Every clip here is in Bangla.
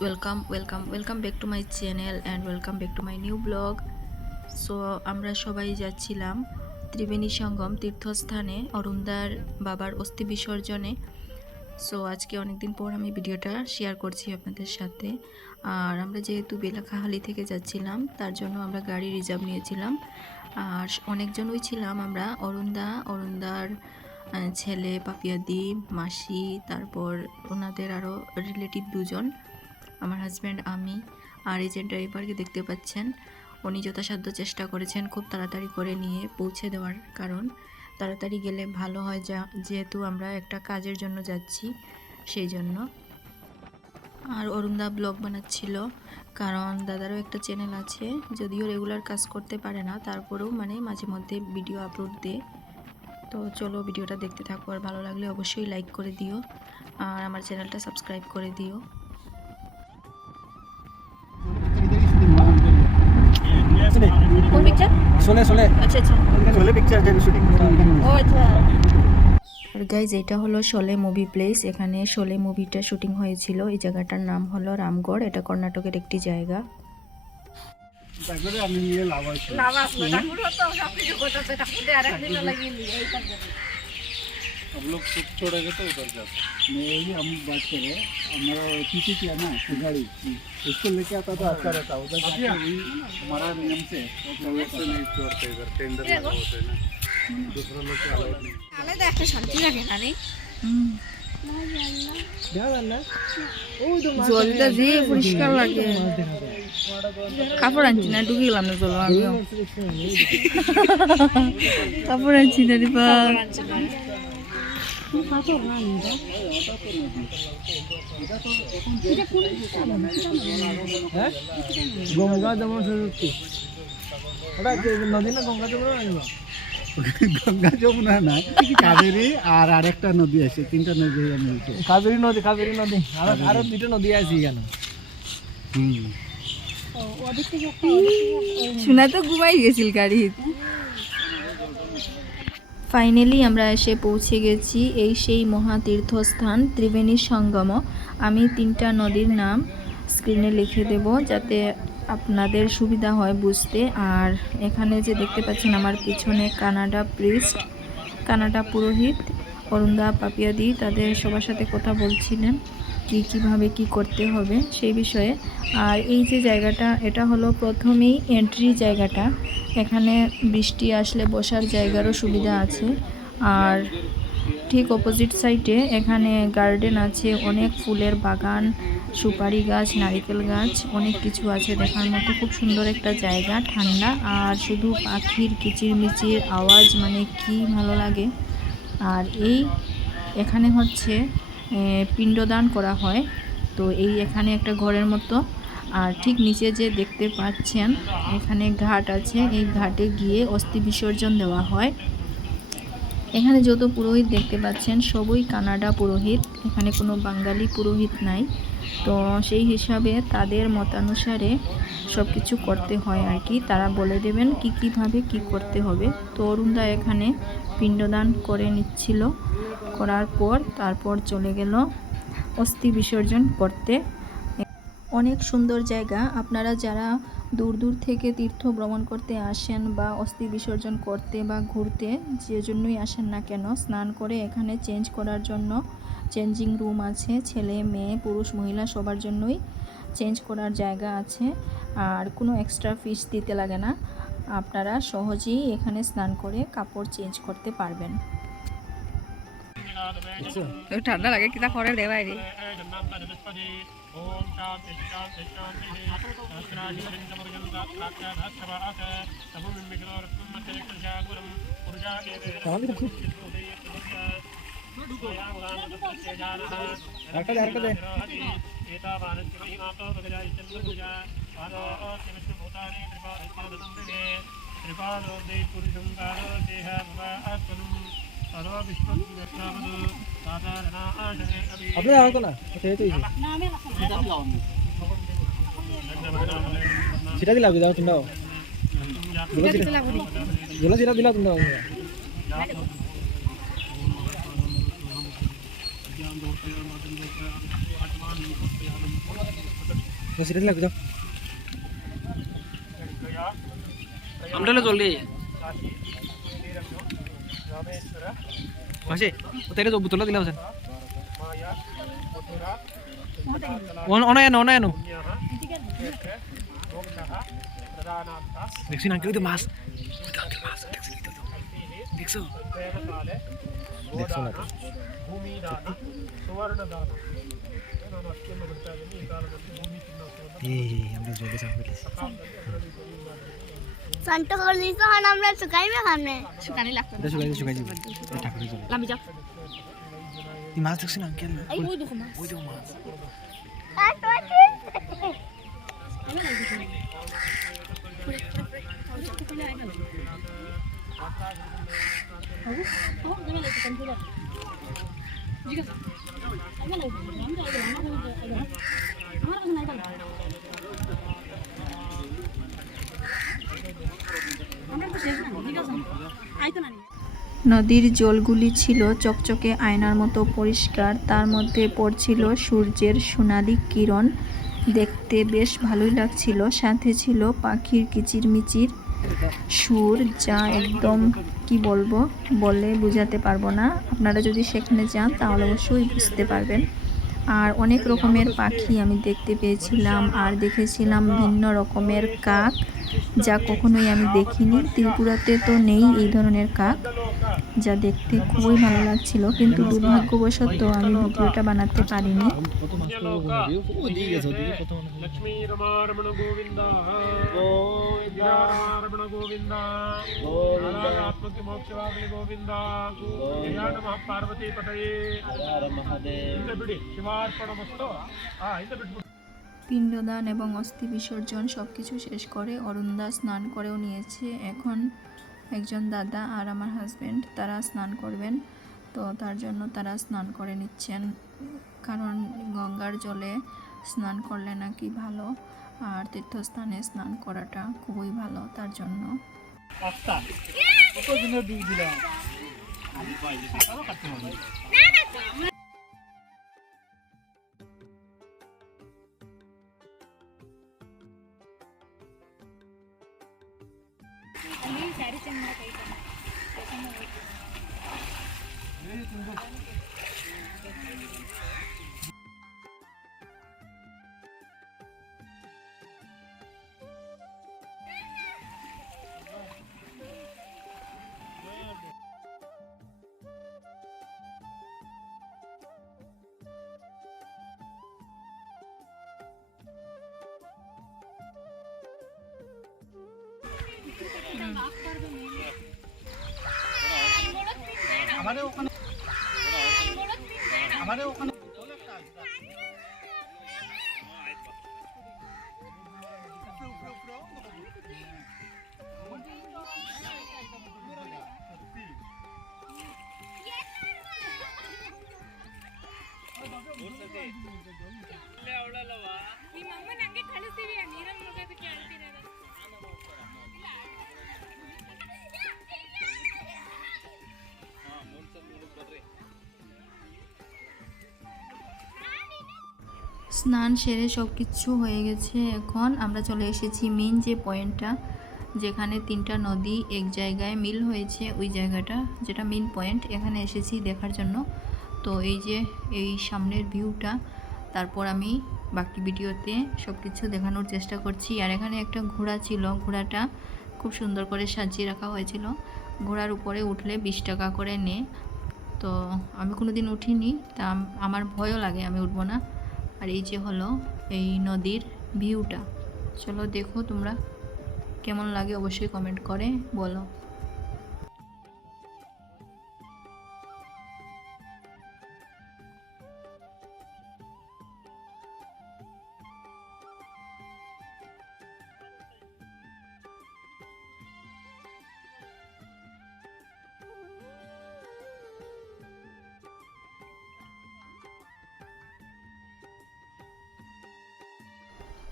welcome back to my channel and welcome back to my new vlog. So আমরা সবাই যাচ্ছিলাম ত্রিবেণী সঙ্গম তীর্থস্থানে অরুণদার বাবার অস্থি বিসর্জনে। সো আজকে অনেকদিন পর আমি ভিডিওটা শেয়ার করছি আপনাদের সাথে। আর আমরা যেহেতু বেলাখাহালি থেকে যাচ্ছিলাম তার জন্য আমরা গাড়ি রিজার্ভ নিয়েছিলাম। আর অনেকজনই ছিলাম আমরা, অরুণদার ছেলে পাপিয়াদি, মাসি, তারপর ওনাদের আরও রিলেটিভ দুজন, আমার হাজব্যান্ড, আমি। আর এই যে ড্রাইভারকে দেখতে পাচ্ছেন, উনি যথাসাধ্য চেষ্টা করেছেন খুব তাড়াতাড়ি করে নিয়ে পৌঁছে দেওয়ার, কারণ তাড়াতাড়ি গেলে ভালো হয়, যেহেতু আমরা একটা কাজের জন্য যাচ্ছি সেই জন্য। আর অরুণদা ব্লগ বানাচ্ছিল, কারণ দাদারও একটা চ্যানেল আছে, যদিও রেগুলার কাজ করতে পারে না, তারপরেও মানে মাঝে মধ্যে ভিডিও আপলোড দেয়। তো চলো ভিডিওটা দেখতে থাকো, আর ভালো লাগলে অবশ্যই লাইক করে দিও আর আমার চ্যানেলটা সাবস্ক্রাইব করে দিও। কোন পিকচার? শোলে আচ্ছা শোলে পিকচার যেন শুটিং ও আচ্ছা। আর গাইজ, এটা হলো শোলে মুভি প্লেস। এখানে শোলে মুভিটা শুটিং হয়েছিল। এই জায়গাটার নাম হলো রামগড়। এটা কর্ণাটকের একটি জায়গা। अब लोग सुख छोड़ेंगे तो उधर जाते नहीं, हम बात करें हमारा पीछे किया ना गाड़ी, उसको लेके आता था, अच्छा रहता उधर हमारा नियम से नहीं छोड़ते, इधर टेंडर लगा होते हैं ना, दूसरा लोग के अलाउड नहीं। তাহলে তো একটা শান্তি লাগে না রে। জলটা যে পরিষ্কার লাগে। কাপড় আনছি না, ঢুকে গেলাম না জল। আমিও কাপড় আনছি না রে বা। গঙ্গা যমুনা নদী না, গঙ্গা যমুনা গঙ্গা যমুনা না, কাবেরী আর আরেকটা নদী আছে, তিনটা নদী মিলছে। কাবেরী নদী আরো দুটো নদী আছে এখানে। শোনা তো ঘুমাই গেছিল গাড়ি। ফাইনালি আমরা এসে পৌঁছে গেছি এই সেই মহাতীর্থস্থান ত্রিবেণী সঙ্গম। আমি 3টা নদীর নাম স্ক্রিনে লিখে দেব যাতে আপনাদের সুবিধা হয় বুঝতে। আর এখানে যে দেখতে পাচ্ছেন আমার পিছনে কানাডা পুরোহিত, অরুণদা, পাপিয়াদি, তাদের সবার সাথে কথা বলছিলেন কীভাবে কি করতে হবে সেই বিষয়ে। আর এই যে জায়গাটা, এটা হলো প্রথমেই এন্ট্রি জায়গাটা। এখানে বৃষ্টি আসলে বসার জায়গারও সুবিধা আছে। আর ঠিক অপোজিট সাইডে এখানে গার্ডেন আছে, অনেক ফুলের বাগান, সুপারি গাছ, নারিকেল গাছ, অনেক কিছু আছে দেখার মতো। খুব সুন্দর একটা জায়গা, ঠান্ডা, আর শুধু পাখির কিচিরমিচির আওয়াজ, মানে কি ভালো লাগে। আর এখানে হচ্ছে পিণ্ডদান করা হয়। তো এখানে একটা ঘরের মতো। আর ঠিক নিচে যে দেখতে পাচ্ছেন এখানে ঘাট আছে, এই ঘাটে গিয়ে অস্থি বিসর্জন দেওয়া হয়। এখানে যত পুরোহিত দেখতে পাচ্ছেন সবই কানাডা পুরোহিত, এখানে কোনো বাঙালি পুরোহিত নাই। তো সেই হিসাবে তাদের মতানুসারে সব কিছু করতে হয় আর কি, তারা বলে দেবেন কীভাবে কি করতে হবে। তো অরুণদা এখানে পিণ্ডদান করে নিচ্ছিল, করার পর তারপর চলে গেল অস্থি বিসর্জন করতে। অনেক সুন্দর জায়গা। আপনারা যারা দূর দূর থেকে তীর্থ ভ্রমণ করতে আসেন বা অস্থি বিসর্জন করতে বা ঘুরতে, যে জন্যই আসেন না কেন, স্নান করে এখানে চেঞ্জ করার জন্য চেঞ্জিং রুম আছে, ছেলে মেয়ে পুরুষ মহিলা সবার জন্যই চেঞ্জ করার জায়গা আছে। আর কোনো এক্সট্রা ফিস দিতে লাগে না, আপনারা সহজেই এখানে স্নান করে কাপড় চেঞ্জ করতে পারবেন। ঠান্ডা লাগে কিনা করে রে বাইরে। ओम शांति शांति शांति আপনি আমাকে না সেটা দিলাম দাও তুমি দাও দিলা তুমি দাও। সেটা লাগবে যাও আমরা জলদি মাসে ওটাকে তো বুতলা দিলাম স্যার অনায়নো দেখছি না কেউ তো মাছ দেখছো দেখছো না আমরা জলদি সাফ করেছি শান্ত করলি তো আর আমরা শুকাইবে খানে শুকানি লাগবে এটা শুকাই দিব ঠাকুরে চলে লামি যাও এই মাছ দেখছি না কেন এই ওই দেখো মাছ ওই দেখো মাছ নদীর জলগুলি ছিল চকচকে আয়নার মতো পরিষ্কার, তার মধ্যে পড়ছিল সূর্যের সোনালি কিরণ। দেখতে বেশ ভালোই লাগছিল, সাথে ছিল পাখির কিচিরমিচির সুর, যা একদম কি বলবো, বলে বোঝাতে পারবো না। আপনারা যদি সেখানে যান তাহলে অবশ্যই বুঝতে পারবেন। আর অনেক রকমের পাখি আমি দেখতে পেয়েছিলাম, আর দেখেছিলাম ভিন্ন রকমের কাক, যা কখনোই আমি দেখিনি। ত্রিপুরাতে তো নেই এই ধরনের কাক, যা দেখতে খুবই ভালো লাগছিল, কিন্তু দুর্ভাগ্যবশত আমি ভিডিওটা বানাতে পারিনি। কত মাছ তো ওদিকে গেছে ওদিকে কত लक्ष्मी रमारमण गोविंदा गोविंदा रमण गोविंदा आत्मक मोक्षवाग्नि गोविंदा गोविंदा नमः पार्वती पतये इंद बिडी शिवार्पणमस्तु इंद बिडी পিণ্ডদান এবং অস্থি বিসর্জন সব কিছু শেষ করে অরুণদা স্নান করেও নিয়েছে। এখন একজন দাদা আর আমার হাজব্যান্ড তারা স্নান করবেন, তো তার জন্য তারা স্নান করে নিচ্ছেন, কারণ গঙ্গার জলে স্নান করলে নাকি ভালো, আর তীর্থস্থানে স্নান করাটা খুবই ভালো, তার জন্য। কত দিনের দুধ দিলাম আমাদের ওখানে স্নান সেরে সব কিছু হয়ে গেছে। এখন আমরা চলে এসেছি মেইন যে পয়েন্টটা, যেখানে তিনটা নদী এক জায়গায় মিল হয়েছে, ওই জায়গাটা যেটা মেইন পয়েন্ট, এখানে এসেছি দেখার জন্য। তো এই যে এই সামনের ভিউটা, তারপর আমি বাকি ভিডিওতে সব কিছু দেখানোর চেষ্টা করছি। আর এখানে একটা ঘোড়া ছিল, ঘোড়াটা খুব সুন্দর করে সাজিয়ে রাখা হয়েছিল। ঘোড়ার উপরে উঠলে 20 টাকা করে নেয়, তো আমি কোনো দিন উঠিনি, তা আমার ভয়ও লাগে, আমি উঠবো না। আর এই যে হলো এই নদীর ভিউটা, চলো দেখো তোমরা কেমন লাগে, অবশ্যই কমেন্ট করে বলো।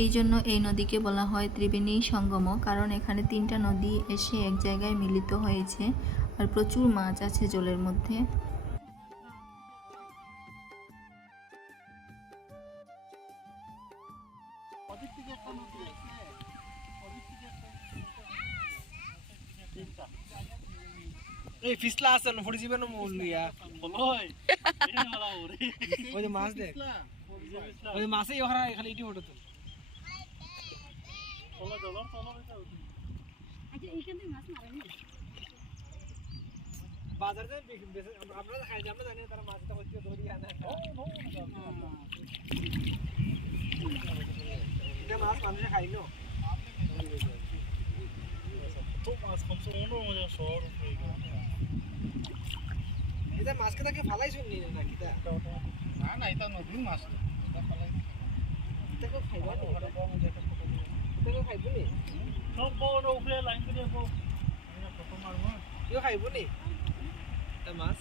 এই জন্য এই নদীকে বলা হয় ত্রিবেণী সঙ্গম, কারণ এখানে তিনটা নদী এসে এক জায়গায় মিলিত হয়েছে, আর প্রচুর মাছ আছে জলের মধ্যে। এই ফিসলা আছে না ফড়ি জীবন মূল নিয়া ওই যে মাছ দেখ ওই মাছই ওরা খালি ইটি ফটো তো বাজারে আমরা খাই আমরা জানি তারা মাছটা হচ্ছে ধরি আনে এটা মাছ মানুষে খাই না তো মাছ কমছে মনে শহর এটা মাছকে তাকে ফালাই শুনি না কিটা না না এটা নদীর মাছ এটা ফালাই এটা খাইবা না এটা খাইবো নি সব বড় উপরে লাইন করে দেখো এটা ফটো মারবো ইও খাইবো নি এটা মাছ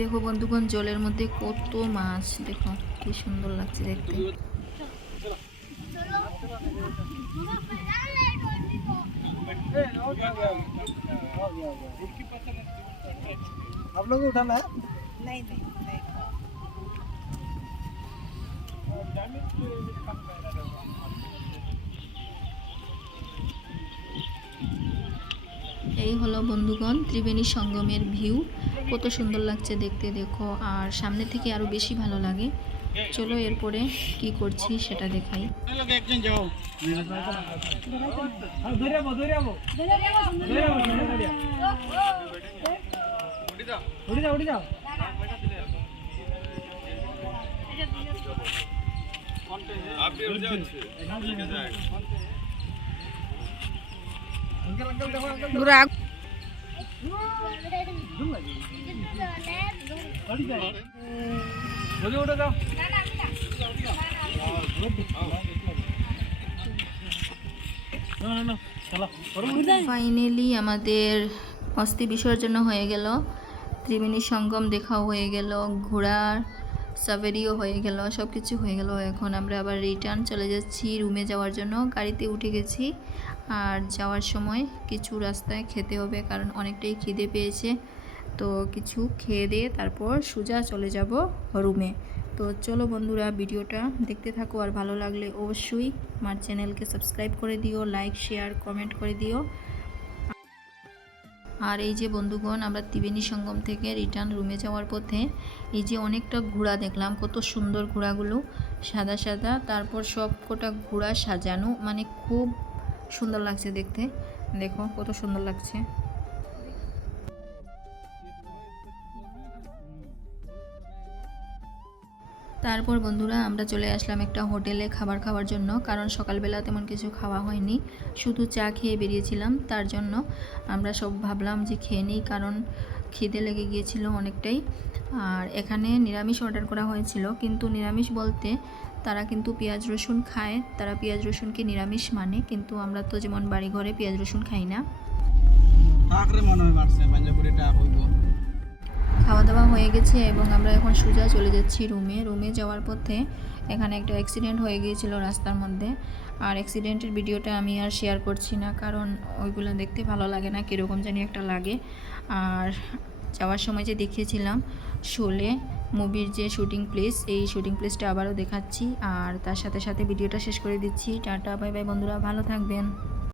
দেখো বন্ধুগণ জলের মধ্যে কত মাছ, দেখো কি সুন্দর লাগছে দেখতে। आप लोग उठाना है नहीं नहीं नहीं এই হলো বন্ধুগণ ত্রিবেণী সঙ্গমের ভিউ, কত সুন্দর লাগছে দেখতে দেখো, আর সামনে থেকে আরো বেশি ভালো লাগে। চলো এরপরে কি করছি সেটা দেখাই। একজন যাও ফাইনালি আমাদের অস্থি বিসর্জন হয়ে গেল, ত্রিবেণী সঙ্গম দেখাও হয়ে গেল, ঘোড়ার সাফারিও হয়ে গেল, সব কিছু হয়ে গেল। এখন আমরা আবার রিটার্ন চলে যাচ্ছি রুমে যাওয়ার জন্য। গাড়িতে উঠে গেছি, আর যাওয়ার সময় কিছু রাস্তায় খেতে হবে কারণ অনেকটাই খিদে পেয়েছে। তো কিছু খেয়ে দিয়ে তারপর সোজা চলে যাব রুমে। তো চলো বন্ধুরা ভিডিওটা দেখতে থাকো, আর ভালো লাগলে অবশ্যই আমার চ্যানেলকে সাবস্ক্রাইব করে দিও, লাইক শেয়ার কমেন্ট করে দিও। আর এই যে বন্ধুগণ আমরা ত্রিবেণী সঙ্গম থেকে রিটার্ন রুমে যাওয়ার পথে এই যে অনেকটা ঘোড়া দেখলাম, কত সুন্দর ঘোড়াগুলো সাদা সাদা, তারপর সব কটা ঘোড়া সাজানো, মানে খুব সুন্দর লাগছে দেখতে, দেখো কত সুন্দর লাগছে। তারপর বন্ধুরা আমরা চলে আসলাম একটা হোটেলে খাবার খাওয়ার জন্য, কারণ সকালবেলা তেমন কিছু খাওয়া হয়নি, শুধু চা খেয়ে বেরিয়েছিলাম। তার জন্য আমরা সব ভাবলাম যে খেয়ে নিই, কারণ খিদে লেগে গিয়েছিল অনেকটাই। আর এখানে নিরামিষ অর্ডার করা হয়েছিল, কিন্তু নিরামিষ বলতে তারা কিন্তু পেঁয়াজ রসুন খায়, তারা পেঁয়াজ রসুনকে নিরামিষ মানে, কিন্তু আমরা তো যেমন বাড়ি ঘরে পেঁয়াজ রসুন খাই না। খাওয়া দাওয়া হয়ে গেছে এবং আমরা এখন সোজা চলে যাচ্ছি রুমে। রুমে যাওয়ার পথে এখানে একটা অ্যাক্সিডেন্ট হয়ে গিয়েছিল রাস্তার মধ্যে, আর অ্যাক্সিডেন্টের ভিডিওটা আমি আর শেয়ার করছি না, কারণ ওইগুলো দেখতে ভালো লাগে না, কীরকম জানি একটা লাগে। আর যাওয়ার সময় যে দেখিয়েছিলাম শোলে মুভির যে শুটিং প্লেস, এই শুটিং প্লেসটা আবারও দেখাচ্ছি, আর তার সাথে সাথে ভিডিওটা শেষ করে দিচ্ছি। টাটা বাই বাই বন্ধুরা, ভালো থাকবেন।